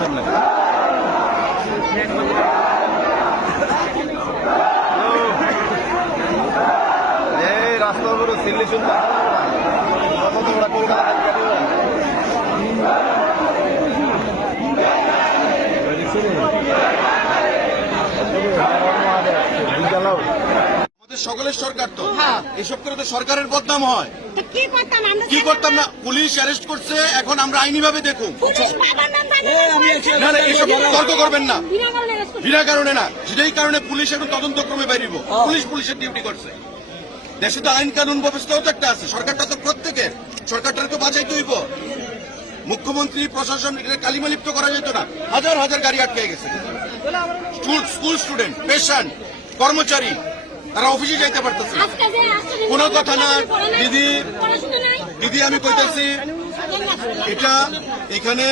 সামনে। এই রাস্তার উপরে সিল্লি শুনতে কলকাতা সকলের সরকার তো এসব করে তো সরকারের বদনাম হয়। কি করতাম না, পুলিশ অ্যারেস্ট করছে, এখন আমরা আইনি ভাবে দেখুন। না না, এসব তর্ক করবেন না, বিনা কারণে না, যেটাই কারণে পুলিশ এখন তদন্তক্রমে বাইরিব। পুলিশের ডিউটি করছে। দেশে তো আইন কানুন ব্যবস্থাও তো একটা আছে, সরকারটা তো প্রত্যেকের, সরকারটা তো বাঁচাইতে হইব। মুখ্যমন্ত্রী প্রশাসন কালিমা লিপ্ত করা যেত না, হাজার হাজার গাড়ি আটকে গেছে। স্কুল স্টুডেন্ট, পেশেন্ট, কর্মচারী তারা অফিসে যাইতে পারতেছে কোনো কথা না। দিদি আমি কইতেছি, এটা এখানে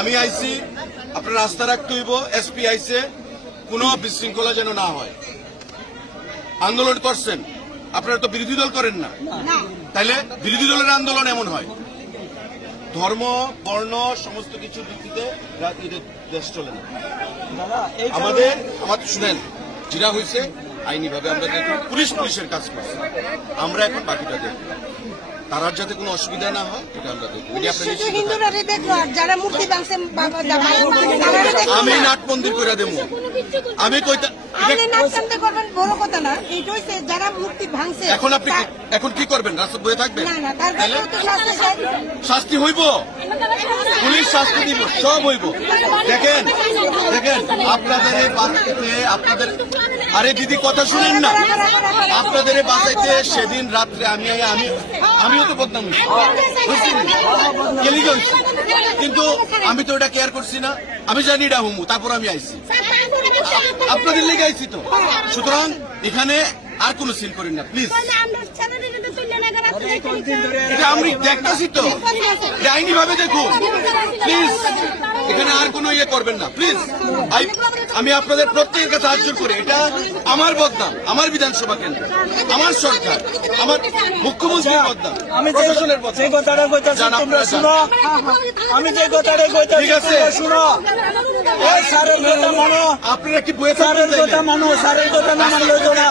আমি আইছি, আপনার রাস্তা রাখতে হইব। এসপি আইছে, কোনো বিশৃঙ্খলা যেন না হয়। আন্দোলন করছেন, আপনারা তো বিরোধী দল করেন না, তাইলে বিরোধী দলের আন্দোলন এমন হয়। ধর্ম, বর্ণ সমস্ত কিছুর ভিত্তিতে দেশ চলে না। আমাদের শুনেন, যেটা হয়েছে আইনি ভাবে আমরা দেখব, পুলিশের কাজ করছে, আমরা এখন বাকিটা দেখব। তার যাতে কোনো অসুবিধা না হয় এটা আমরা দেখব। আমি নাট মন্দির করে দেবো, আমি এখন আপনি এখন কি করবেন? রাস্তা বয়ে থাকবেন? শাস্তি হইব, পুলিশ শাস্তি দিব, সব হইব। দেখেন আপনাদের আপনাদের, আরে দিদি কথা শুনেন না, আপনাদের বাঁচাইতে সেদিন রাত্রে আমিও তো বদনাম কিন্তু আমি তো এটা কেয়ার করছি না। আমি জানি এটা হুমু, তারপর আমি আইছি, আপনাদের লেগে আইছি তো। সুতরাং এখানে আর কোনো সিল করেন না প্লিজ। এটা আমি দেখতেছি তো, আইনি ভাবে দেখুন প্লিজ। এখানে আর কোনো ইয়ে করবেন না প্লিজ। আমি আপনাদের প্রত্যেকের কাছে হাত জোর করি, এটা আমার বদনাম, আমার বিধানসভা কেন্দ্র, আমার সরকার, আমার মুখ্যমন্ত্রীর বদনাম, প্রশাসনের বদনাম। আমি যে কথাটা কইতাছি ঠিক আছে, শুনো। স্যারের কথা মানো, আপনারা কি বয়ে স্যারের কথা মানো, স্যারের কথা না মানলে তো না।